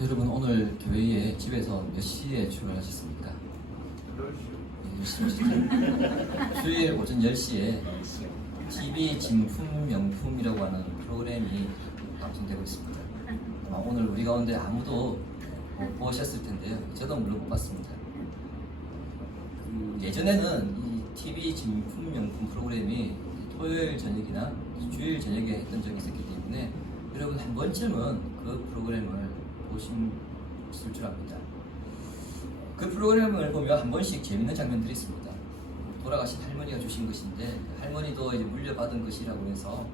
여러분 오늘 교회에 집에서 몇 시에 출발하셨습니까? 10시. 수요일 오전 10시에 TV 진품 명품이라고 하는 프로그램이 방송되고 있습니다. 오늘 우리 가운데 아무도 못 보셨을 텐데요. 저도 물론 못 봤습니다. 예전에는 이 TV 진품 명품 프로그램이 토요일 저녁이나 주일 저녁에 했던 적이 있었기 때문에 여러분 한 번쯤은 그 프로그램을 보셨을 줄 압니다. 그 프로그램을 보면 한 번씩 재밌는 장면들이 있습니다. 돌아가신 할머니가 주신 것인데 할머니도 이제 물려받은 것이라고 해서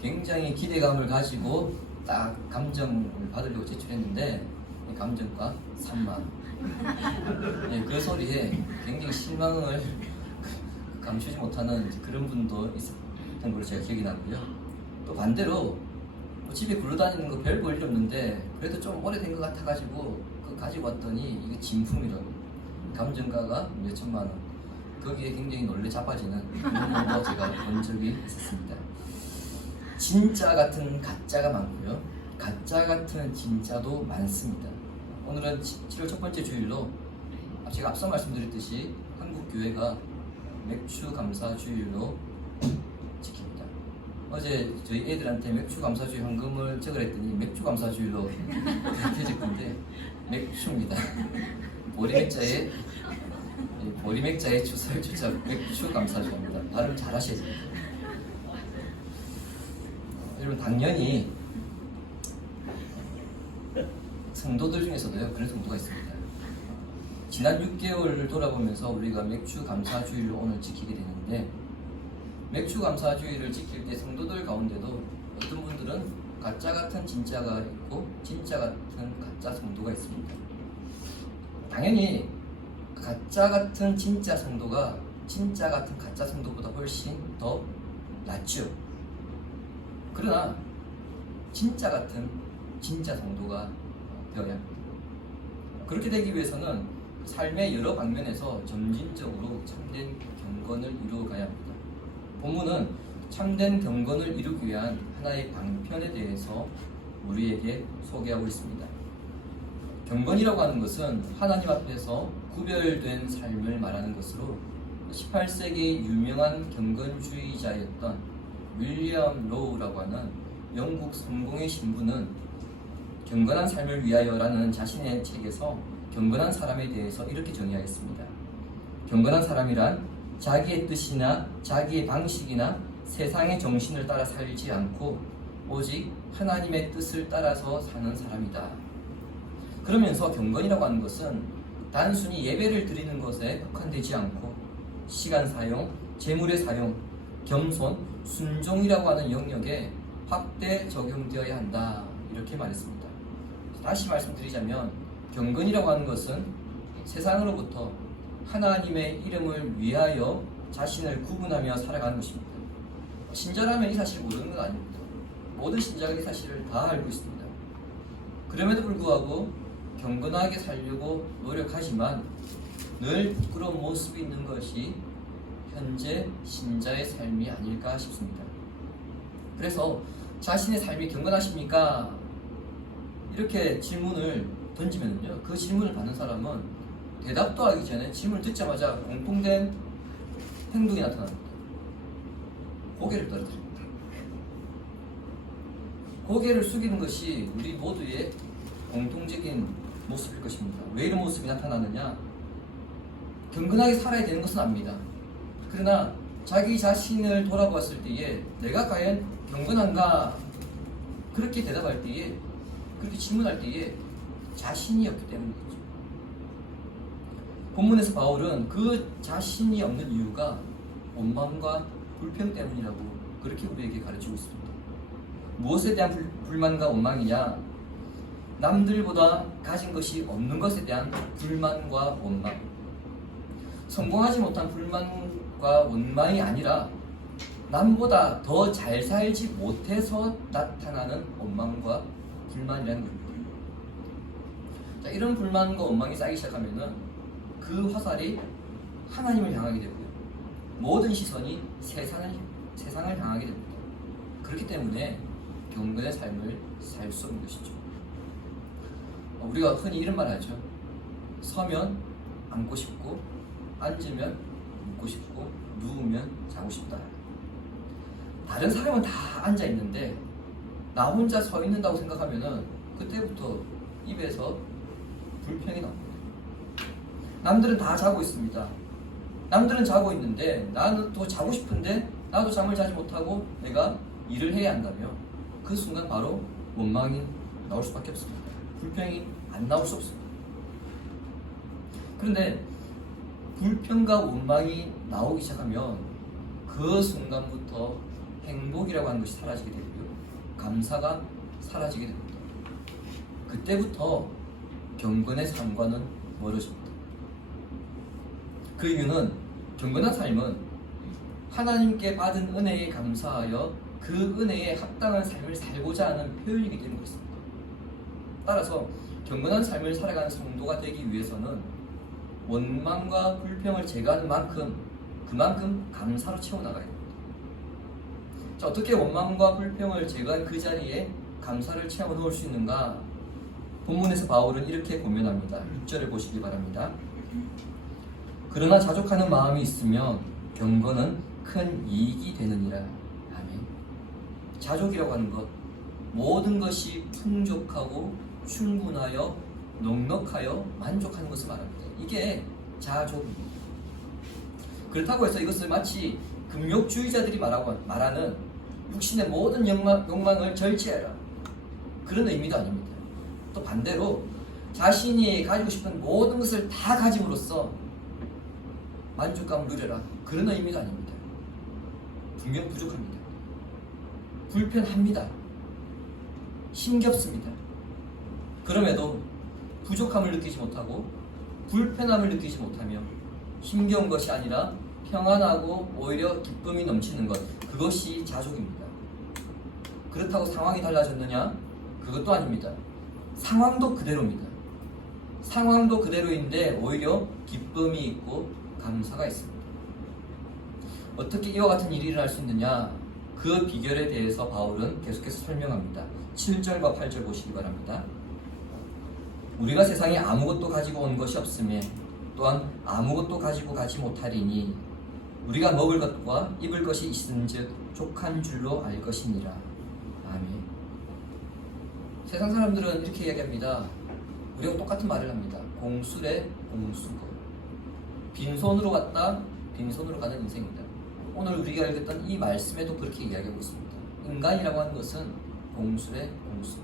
굉장히 기대감을 가지고 딱 감정을 받으려고 제출했는데 감정가 3만. 네, 그 소리에 굉장히 실망을 감추지 못하는 그런 분도 있었던 걸로 제가 기억이 나고요. 또 반대로 집에 굴러다니는 거 별 볼 일 없는데 그래도 좀 오래된 것 같아가지고 그거 가지고 왔더니 이게 진품이라고 감정가가 몇 천만 원. 거기에 굉장히 놀래 자빠지는 그런 거 제가 본 적이 있었습니다. 진짜 같은 가짜가 많고요, 가짜 같은 진짜도 많습니다. 오늘은 7월 첫 번째 주일로 제가 앞서 말씀드렸듯이 한국교회가 맥주 감사 주일로 지킵니다. 어제 저희 애들한테 맥주 감사주일 헌금을 적으랬더니 맥주 감사주일로 되어졌는데 맥주입니다. 보리맥자의 주설 주자 맥주 감사주입니다. 발음 잘 하셔야 됩니다. 여러분 당연히 성도들 중에서도요 그런 성도가 있습니다. 지난 6개월을 돌아보면서 우리가 맥주 감사주일을 오늘 지키게 되는데 맥주 감사주의를 지킬 때 성도들 가운데도 어떤 분들은 가짜 같은 진짜가 있고 진짜 같은 가짜 성도가 있습니다. 당연히 가짜 같은 진짜 성도가 진짜 같은 가짜 성도보다 훨씬 더 낫죠. 그러나 진짜 같은 진짜 성도가 되어야 합니다. 그렇게 되기 위해서는 삶의 여러 방면에서 점진적으로 참된 경건을 이루어가야 합니다. 본문은 참된 경건을 이루기 위한 하나의 방편에 대해서 우리에게 소개하고 있습니다. 경건이라고 하는 것은 하나님 앞에서 구별된 삶을 말하는 것으로 18세기 유명한 경건주의자였던 윌리엄 로우라고 하는 영국 성공의 신부는 경건한 삶을 위하여라는 자신의 책에서 경건한 사람에 대해서 이렇게 정의하였습니다. 경건한 사람이란 자기의 뜻이나 자기의 방식이나 세상의 정신을 따라 살지 않고 오직 하나님의 뜻을 따라서 사는 사람이다. 그러면서 경건이라고 하는 것은 단순히 예배를 드리는 것에 국한되지 않고 시간 사용, 재물의 사용, 겸손, 순종이라고 하는 영역에 확대 적용되어야 한다. 이렇게 말했습니다. 다시 말씀드리자면 경건이라고 하는 것은 세상으로부터 하나님의 이름을 위하여 자신을 구분하며 살아가는 것입니다. 신자라면 이 사실을 모르는 건 아닙니다. 모든 신자가 이 사실을 다 알고 있습니다. 그럼에도 불구하고 경건하게 살려고 노력하지만 늘 부끄러운 모습이 있는 것이 현재 신자의 삶이 아닐까 싶습니다. 그래서 자신의 삶이 경건하십니까? 이렇게 질문을 던지면요, 그 질문을 받는 사람은 대답도 하기 전에 질문을 듣자마자 공통된 행동이 나타납니다. 고개를 떨어뜨립니다. 고개를 숙이는 것이 우리 모두의 공통적인 모습일 것입니다. 왜 이런 모습이 나타나느냐? 경건하게 살아야 되는 것은 압니다. 그러나 자기 자신을 돌아보았을 때에 내가 과연 경건한가? 그렇게 대답할 때에, 그렇게 질문할 때에 자신이 없기 때문이죠. 본문에서 바울은 그 자신이 없는 이유가 원망과 불평 때문이라고 그렇게 우리에게 가르치고 있습니다. 무엇에 대한 불만과 원망이냐? 남들보다 가진 것이 없는 것에 대한 불만과 원망. 성공하지 못한 불만과 원망이 아니라 남보다 더 잘 살지 못해서 나타나는 원망과 불만이라는 겁니다. 자, 이런 불만과 원망이 쌓이기 시작하면은 그 화살이 하나님을 향하게 되고요, 모든 시선이 세상을 향하게 됩니다. 그렇기 때문에 경건의 삶을 살 수 없는 것이죠. 우리가 흔히 이런 말 하죠. 서면 앉고 싶고, 앉으면 눕고 싶고, 누우면 자고 싶다. 다른 사람은 다 앉아 있는데 나 혼자 서 있는다고 생각하면은 그때부터 입에서 불평이 나옵니다. 남들은 다 자고 있습니다. 남들은 자고 있는데 나는 또 자고 싶은데 나도 잠을 자지 못하고 내가 일을 해야 한다며 그 순간 바로 원망이 나올 수밖에 없습니다. 불평이 안 나올 수 없습니다. 그런데 불평과 원망이 나오기 시작하면 그 순간부터 행복이라고 하는 것이 사라지게 되고요. 감사가 사라지게 됩니다. 그때부터 경건의 삶과는 멀어집니다. 그 이유는 경건한 삶은 하나님께 받은 은혜에 감사하여 그 은혜에 합당한 삶을 살고자 하는 표현이기 때문에 그렇습니다. 따라서 경건한 삶을 살아가는 성도가 되기 위해서는 원망과 불평을 제거하는 만큼 그만큼 감사로 채워나가야 됩니다. 자, 어떻게 원망과 불평을 제거한 그 자리에 감사를 채워 넣을 수 있는가? 본문에서 바울은 이렇게 고면합니다. 6절을 보시기 바랍니다. 그러나 자족하는 마음이 있으면 경건은 큰 이익이 되느니라. 아멘. 자족이라고 하는 것, 모든 것이 풍족하고 충분하여 넉넉하여 만족하는 것을 말합니다. 이게 자족입니다. 그렇다고 해서 이것을 마치 금욕주의자들이 말하는 육신의 모든 욕망을 절제해라, 그런 의미도 아닙니다. 또 반대로 자신이 가지고 싶은 모든 것을 다 가짐으로써 만족감을 누려라, 그런 의미도 아닙니다. 분명 부족합니다. 불편합니다. 힘겹습니다. 그럼에도 부족함을 느끼지 못하고 불편함을 느끼지 못하며 힘겨운 것이 아니라 평안하고 오히려 기쁨이 넘치는 것, 그것이 자족입니다. 그렇다고 상황이 달라졌느냐? 그것도 아닙니다. 상황도 그대로입니다. 상황도 그대로인데 오히려 기쁨이 있고 감사가 있습니다. 어떻게 이와 같은 일이 일어날 수 있느냐? 그 비결에 대해서 바울은 계속해서 설명합니다. 7절과 8절 보시기 바랍니다. 우리가 세상에 아무것도 가지고 온 것이 없으며 또한 아무것도 가지고 가지 못하리니 우리가 먹을 것과 입을 것이 있은즉 족한 줄로 알 것이니라. 아멘. 세상 사람들은 이렇게 이야기합니다. 우리하고 똑같은 말을 합니다. 공술에 공수고 빈손으로 갔다 빈손으로 가는 인생이다. 오늘 우리가 읽었던 이 말씀에도 그렇게 이야기하고 있습니다. 인간이라고 하는 것은 공술에 공수고,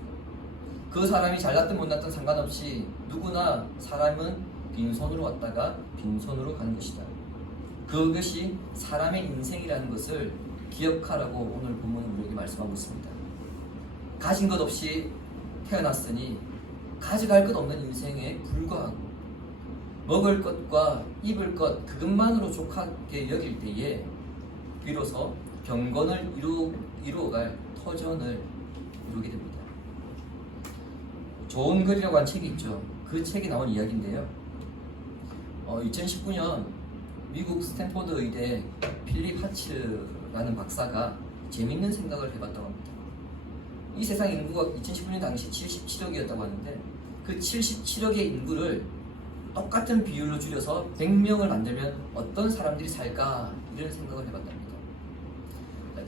그 사람이 잘났든 못났든 상관없이 누구나 사람은 빈손으로 왔다가 빈손으로 가는 것이다. 그것이 사람의 인생이라는 것을 기억하라고 오늘 본문은 우리에게 말씀하고 있습니다. 가진 것 없이 태어났으니 가져갈 것 없는 인생에 불과하고 먹을 것과 입을 것 그것만으로 족하게 여길 때에 비로소 경건을 이루어갈 터전을 이루게 됩니다. 좋은 글이라고 한 책이 있죠. 그 책에 나온 이야기인데요. 2019년 미국 스탠포드 의대 필립 하츠라는 박사가 재밌는 생각을 해봤다고 합니다. 이 세상 인구가 2019년 당시 77억이었다고 하는데 그 77억의 인구를 똑같은 비율로 줄여서 100명을 만들면 어떤 사람들이 살까, 이런 생각을 해봤답니다.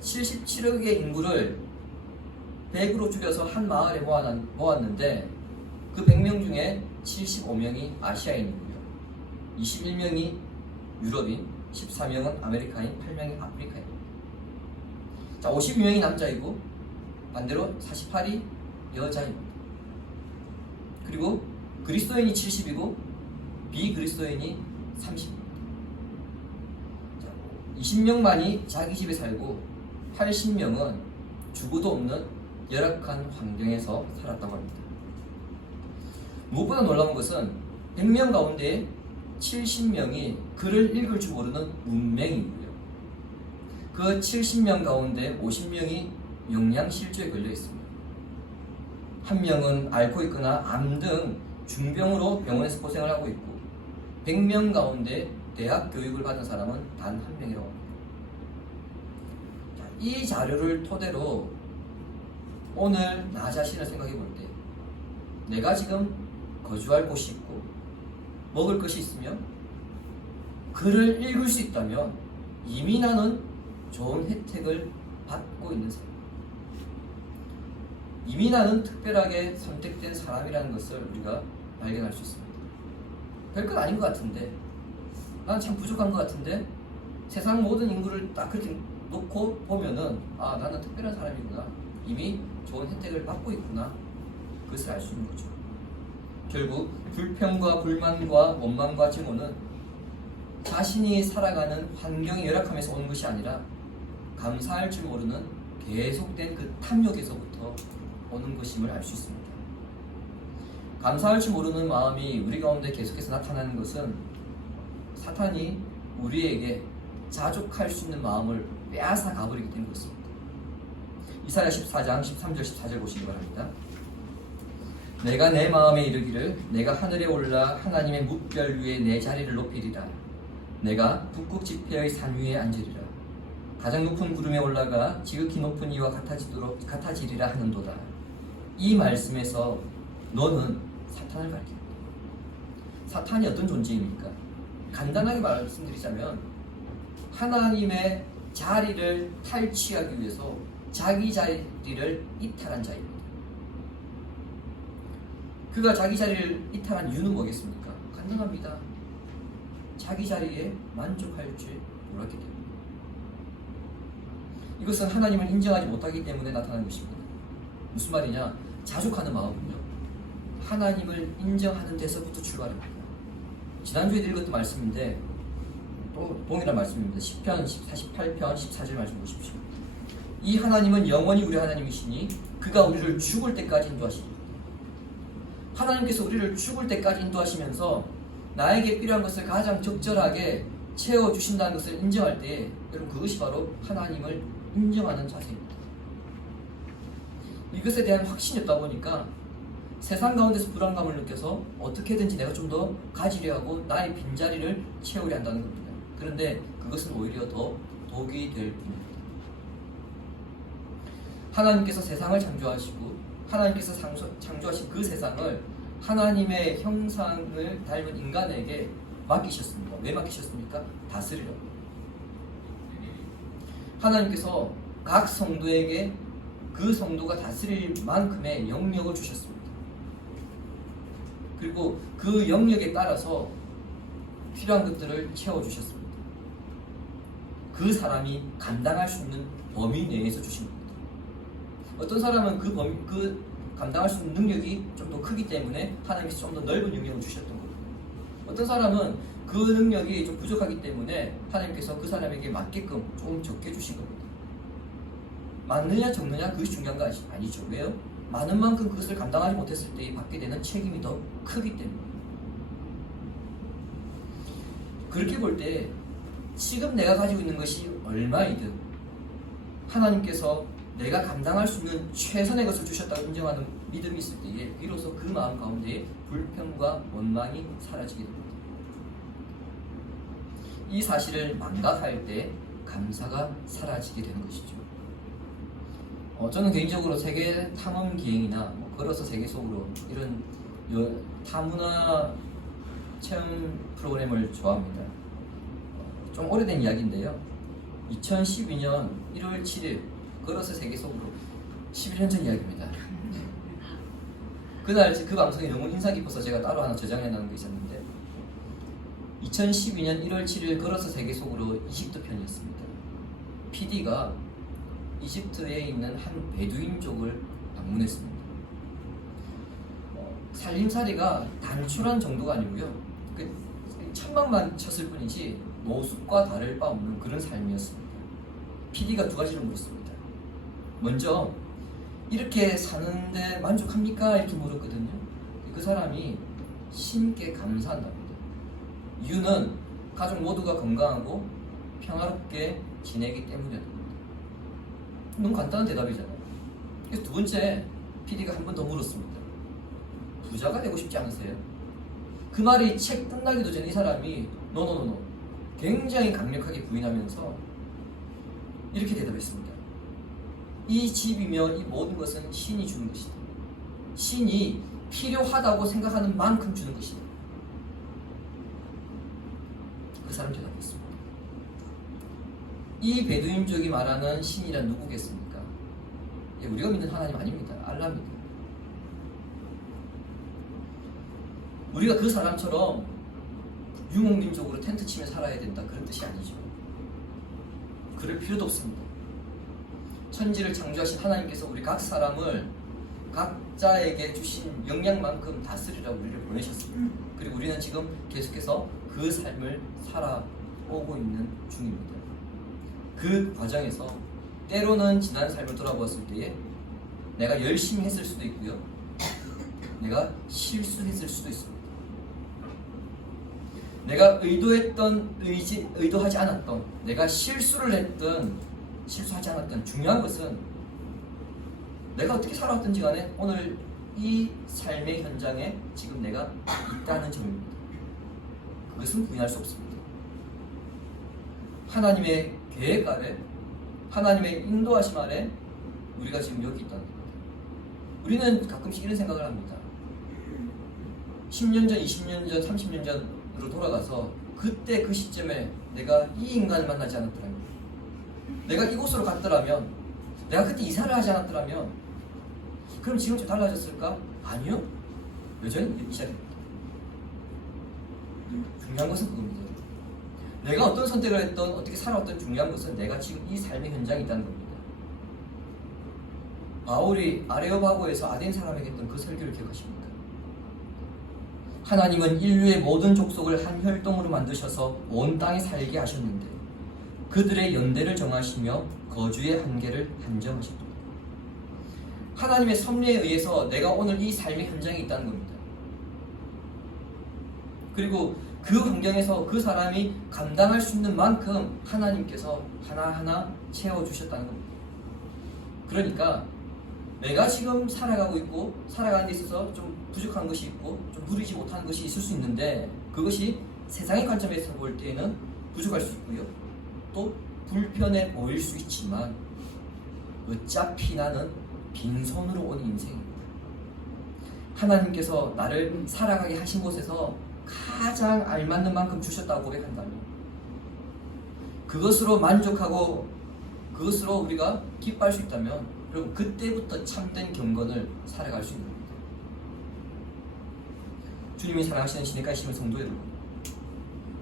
77억의 인구를 100으로 줄여서 한 마을에 모았는데 그 100명 중에 75명이 아시아인이고요, 21명이 유럽인, 14명은 아메리카인, 8명이 아프리카인. 자, 52명이 남자이고 반대로 48이 여자입니다. 그리고 그리스도인이 70이고 비그리스도인이 30입니다. 20명만이 자기 집에 살고 80명은 주부도 없는 열악한 환경에서 살았다고 합니다. 무엇보다 놀라운 것은 100명 가운데 70명이 글을 읽을 줄 모르는 문맹이고요. 그 70명 가운데 50명이 영양실조에 걸려 있습니다. 한 명은 앓고 있거나 암 등 중병으로 병원에서 고생을 하고 있고 100명 가운데 대학 교육을 받은 사람은 단 한 명이라고 합니다. 이 자료를 토대로 오늘 나 자신을 생각해 볼 때 내가 지금 거주할 곳이 있고 먹을 것이 있으며 글을 읽을 수 있다면 이미 나는 좋은 혜택을 받고 있는 사람, 이미 나는 특별하게 선택된 사람이라는 것을 우리가 발견할 수 있습니다. 별것 아닌 것 같은데, 나는 참 부족한 것 같은데, 세상 모든 인구를 딱 그렇게 놓고 보면은 아, 나는 특별한 사람이구나, 이미 좋은 혜택을 받고 있구나, 그것을 알 수 있는 거죠. 결국 불평과 불만과 원망과 증오는 자신이 살아가는 환경의 열악함에서 오는 것이 아니라 감사할 줄 모르는 계속된 그 탐욕에서부터 오는 것임을 알 수 있습니다. 감사할 줄 모르는 마음이 우리 가운데 계속해서 나타나는 것은 사탄이 우리에게 자족할 수 있는 마음을 빼앗아 가버리기 때문에 그렇습니다. 이사야 14장 13절 14절 보시기 바랍니다. 내가 내 마음에 이르기를 내가 하늘에 올라 하나님의 뭇별 위에 내 자리를 높이리라. 내가 북극 지폐의 산 위에 앉으리라. 가장 높은 구름에 올라가 지극히 높은 이와 같아지리라 하는도다. 이 말씀에서 너는 사탄을 밝힌다. 사탄이 어떤 존재입니까? 간단하게 말씀드리자면 하나님의 자리를 탈취하기 위해서 자기 자리를 이탈한 자입니다. 그가 자기 자리를 이탈한 이유는 뭐겠습니까? 간단합니다. 자기 자리에 만족할 줄 몰랐기 때문에. 이것은 하나님을 인정하지 못하기 때문에 나타나는 것입니다. 무슨 말이냐? 자족하는 마음은요, 하나님을 인정하는 데서부터 출발합니다. 지난주에 읽었던 말씀인데 또 동일한 말씀입니다. 10편 48편 14절 말씀 보십시오. 이 하나님은 영원히 우리 하나님이시니 그가 우리를 죽을 때까지 인도하시니. 하나님께서 우리를 죽을 때까지 인도하시면서 나에게 필요한 것을 가장 적절하게 채워주신다는 것을 인정할 때, 여러분, 그것이 바로 하나님을 인정하는 자세입니다. 이것에 대한 확신이 없다 보니까 세상 가운데서 불안감을 느껴서 어떻게든지 내가 좀 더 가지려 하고 나의 빈자리를 채우려 한다는 겁니다. 그런데 그것은 오히려 더 독이 될 뿐입니다. 하나님께서 세상을 창조하시고 하나님께서 창조하신 그 세상을 하나님의 형상을 닮은 인간에게 맡기셨습니다. 왜 맡기셨습니까? 다스리려고. 하나님께서 각 성도에게 그 성도가 다스릴 만큼의 영역을 주셨습니다. 그리고 그 영역에 따라서 필요한 것들을 채워주셨습니다. 그 사람이 감당할 수 있는 범위 내에서 주신 겁니다. 어떤 사람은 그 감당할 수 있는 능력이 좀 더 크기 때문에 하나님께서 좀 더 넓은 영역을 주셨던 거고, 어떤 사람은 그 능력이 좀 부족하기 때문에 하나님께서 그 사람에게 맞게끔 좀 적게 주신 겁니다. 많느냐 적느냐 그것이 중요한 거 아니죠. 왜요? 많은 만큼 그것을 감당하지 못했을 때 받게 되는 책임이 더 크기 때문에. 그렇게 볼 때 지금 내가 가지고 있는 것이 얼마이든 하나님께서 내가 감당할 수 있는 최선의 것을 주셨다고 인정하는 믿음이 있을 때에 비로소 그 마음 가운데 불평과 원망이 사라지게 됩니다. 이 사실을 망각할 때 감사가 사라지게 되는 것이죠. 저는 개인적으로 세계 탐험 기행이나 걸어서 세계 속으로 이런 타문화 체험 프로그램을 좋아합니다. 좀 오래된 이야기인데요. 2012년 1월 7일 걸어서 세계 속으로 11년 전 이야기입니다. 그날 그 방송이 너무 인상 깊어서 제가 따로 하나 저장해 놓은 게 있었는데, 2012년 1월 7일 걸어서 세계 속으로 이집트 편이었습니다. PD가 이집트에 있는 한 베두인족을 방문했습니다. 살림살이가 단출한 정도가 아니고요, 천막만 쳤을 뿐이지 노숙과 다를 바 없는 그런 삶이었습니다. PD가 두 가지를 물었습니다. 먼저, 이렇게 사는데 만족합니까? 이렇게 물었거든요. 그 사람이 신께 감사한답니다. 이유는 가족 모두가 건강하고 평화롭게 지내기 때문이었답니다. 너무 간단한 대답이잖아요. 그래서 두 번째, PD가 한 번 더 물었습니다. 부자가 되고 싶지 않으세요? 그 말이 책 끝나기도 전에 이 사람이 노노노노 굉장히 강력하게 부인하면서 이렇게 대답했습니다. 이 집이며 이 모든 것은 신이 주는 것이다. 신이 필요하다고 생각하는 만큼 주는 것이다. 그 사람 대답했습니다. 이 베두인족이 말하는 신이란 누구겠습니까? 예, 우리가 믿는 하나님 아닙니다. 알라입니다. 우리가 그 사람처럼 유목민족으로 텐트 치며 살아야 된다, 그런 뜻이 아니죠. 그럴 필요도 없습니다. 천지를 창조하신 하나님께서 우리 각 사람을 각자에게 주신 역량만큼 다스리라 우리를 보내셨습니다. 그리고 우리는 지금 계속해서 그 삶을 살아오고 있는 중입니다. 그 과정에서 때로는 지난 삶을 돌아보았을 때에 내가 열심히 했을 수도 있고요, 내가 실수했을 수도 있습니다. 내가 의도하지 않았던, 내가 실수를 했던, 실수하지 않았던, 중요한 것은 내가 어떻게 살아왔든지 간에 오늘 이 삶의 현장에 지금 내가 있다는 점입니다. 그것은 부인할 수 없습니다. 하나님의 계획 아래, 하나님의 인도하심 아래 우리가 지금 여기 있다는 겁니다. 우리는 가끔씩 이런 생각을 합니다. 10년 전, 20년 전, 30년 전으로 돌아가서 그때 그 시점에 내가 이 인간을 만나지 않았더라면, 내가 이곳으로 갔더라면, 내가 그때 이사를 하지 않았더라면 그럼 지금 좀 달라졌을까? 아니요. 여전히 이 자리입니다. 중요한 것은 그겁니다. 내가 어떤 선택을 했던, 어떻게 살아왔던, 중요한 것은 내가 지금 이 삶의 현장에 있다는 겁니다. 바울이 아레오바고에서 아덴 사람에게 했던 그 설교를 기억하십니까? 하나님은 인류의 모든 족속을 한 혈통으로 만드셔서 온 땅에 살게 하셨는데 그들의 연대를 정하시며 거주의 한계를 한정하셨다. 하나님의 섭리에 의해서 내가 오늘 이 삶의 현장에 있다는 겁니다. 그리고 그 환경에서 그 사람이 감당할 수 있는 만큼 하나님께서 하나하나 채워주셨다는 겁니다. 그러니까 내가 지금 살아가고 있고 살아가는 데 있어서 좀 부족한 것이 있고 좀 누리지 못한 것이 있을 수 있는데 그것이 세상의 관점에서 볼 때에는 부족할 수 있고요, 또 불편해 보일 수 있지만 어차피 나는 빈손으로 온 인생입니다. 하나님께서 나를 살아가게 하신 곳에서 가장 알맞는 만큼 주셨다고 고백한다면 그것으로 만족하고 그것으로 우리가 기뻐할 수 있다면 여러분 그때부터 참된 경건을 살아갈 수 있는 겁니다. 주님이 사랑하시는 신의가의 심은 성도 여러분,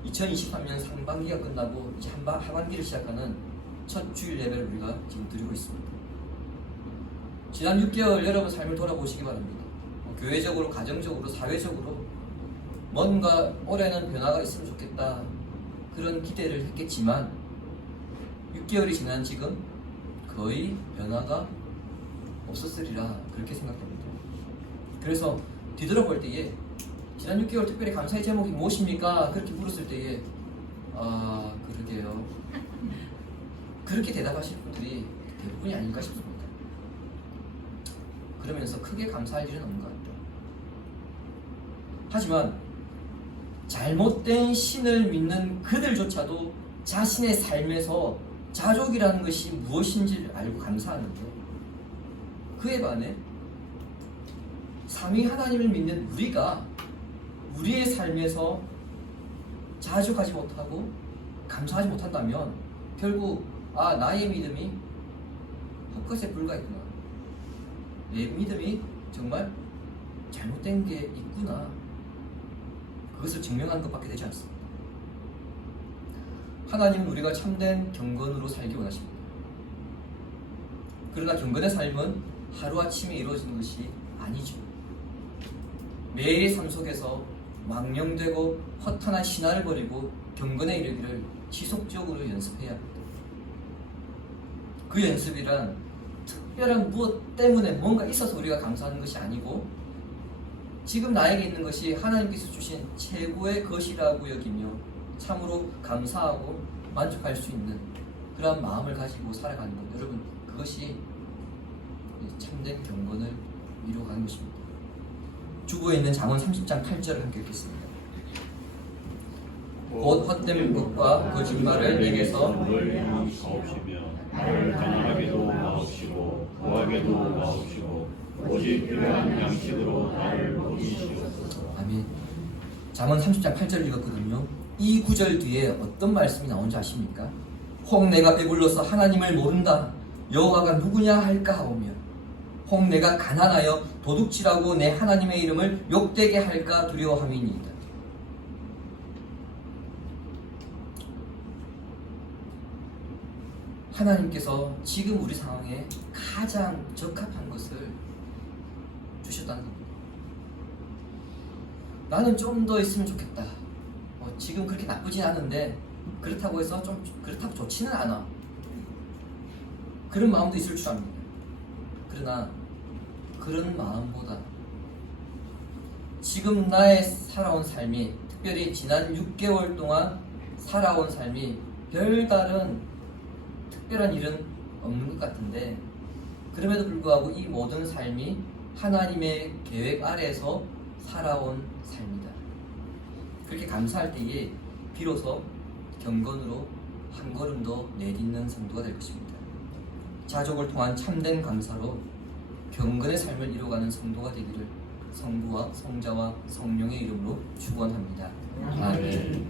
2023년 상반기가 끝나고 이제 하반기를 시작하는 첫 주일 예배를 우리가 지금 드리고 있습니다. 지난 6개월 여러분 삶을 돌아보시기 바랍니다. 교회적으로, 가정적으로, 사회적으로 뭔가 올해는 변화가 있으면 좋겠다 그런 기대를 했겠지만 6개월이 지난 지금 거의 변화가 없었으리라 그렇게 생각됩니다. 그래서 뒤돌아볼 때에 지난 6개월 특별히 감사의 제목이 무엇입니까? 그렇게 물었을 때에 그러게요, 그렇게 대답하실 분들이 대부분이 아닐까 싶습니다. 그러면서 크게 감사할 일은 없는 것 같아요. 하지만 잘못된 신을 믿는 그들조차도 자신의 삶에서 자족이라는 것이 무엇인지를 알고 감사하는데 그에 반해 삼위 하나님을 믿는 우리가 우리의 삶에서 자족하지 못하고 감사하지 못한다면 결국 나의 믿음이 헛것에 불과했구나, 내 믿음이 정말 잘못된 게 있구나, 그것을 증명하는 것밖에 되지 않습니다. 하나님은 우리가 참된 경건으로 살기 원하십니다. 그러나 경건의 삶은 하루아침에 이루어지는 것이 아니죠. 매일의 삶 속에서 망령되고 허탄한 신화를 버리고 경건에 이르기를 지속적으로 연습해야 합니다. 그 연습이란 특별한 무엇 때문에 뭔가 있어서 우리가 감사하는 것이 아니고 지금 나에게 있는 것이 하나님께서 주신 최고의 것이라고 여기며 참으로 감사하고 만족할 수 있는 그런 마음을 가지고 살아가는 것, 여러분 그것이 참된 경건을 이루어가는 것입니다. 주부에 있는 잠언 30장 8절을 함께 읽겠습니다. 곧 헛된 것과 거짓말을 내게서 가옵시며 가난하게도 마옵시고 구하게도 마옵시고 오직 필요한 양식으로 나를 먹이시옵소서. 아멘. 잠언 30장 8절 읽었거든요. 이 구절 뒤에 어떤 말씀이 나온지 아십니까? 혹 내가 배불러서 하나님을 모른다. 여호와가 누구냐 할까 하오며 혹 내가 가난하여 도둑질하고 내 하나님의 이름을 욕되게 할까 두려워함이니이다. 하나님께서 지금 우리 상황에 가장 적합한 것을 주셨다는 겁니다. 나는 좀 더 있으면 좋겠다. 지금 그렇게 나쁘진 않은데 그렇다고 해서 좀 그렇다고 좋지는 않아. 그런 마음도 있을 줄 압니다. 그러나 그런 마음보다 지금 나의 살아온 삶이, 특별히 지난 6개월 동안 살아온 삶이 별다른 특별한 일은 없는 것 같은데, 그럼에도 불구하고 이 모든 삶이 하나님의 계획 아래에서 살아온 삶이다. 그렇게 감사할 때에 비로소 경건으로 한 걸음 더 내딛는 성도가 될 것입니다. 자족을 통한 참된 감사로 경건의 삶을 이루어가는 성도가 되기를 성부와 성자와 성령의 이름으로 축원합니다. 아멘.